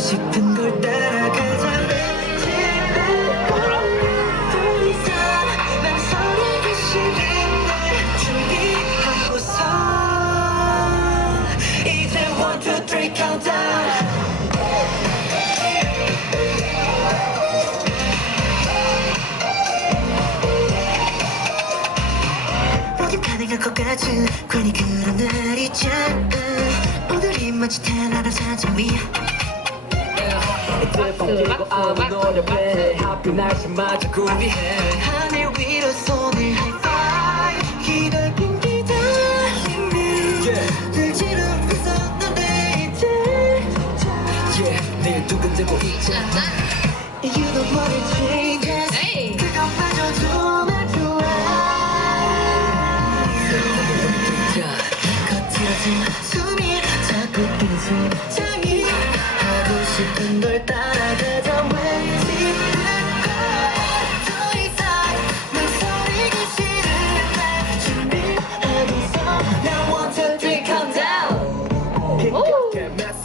싶은 걸 따라가자. 가능할 것 같은 괜히 그런 날 있잖아. 오늘이 마치 태어나는 사정 위 에 아무 노력해 하필 날씨 마저 구비해 하늘 위로 손을 하이파이브 기다린 기다림을 늘 너네 이제 yeah 내일 두근대고 있잖아 You don't wanna change it. 그것마저도 날 좋아 거칠어진 숨이 자꾸 빈 심장이 따라가자. 왠지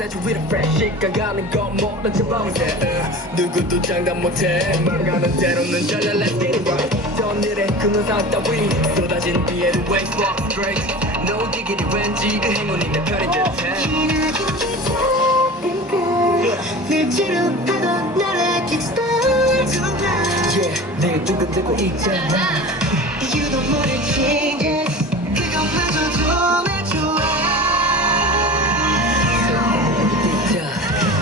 더 with a fresh 시간 가는 모른 척 밤새 uh, 누구도 장담 못해. 망가는 대로는 잘라 let's get it right. 전일의 그 눈상 따위. 쏟아진 비에는 wait for straight no diggity 왠지 그 행운이 내 편인 듯해 내일 두근대고 있잖아. wanna change it 그것마저도 날 좋아.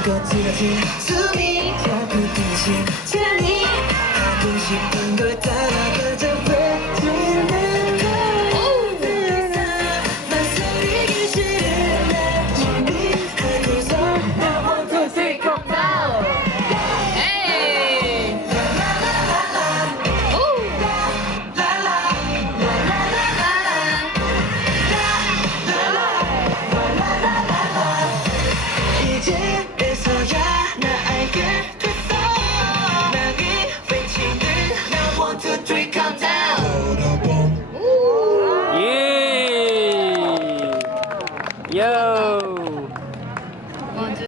거칠어진 숨이 자꾸 빈 심장이 하고 싶은 two, three, come down. Yay! Yo!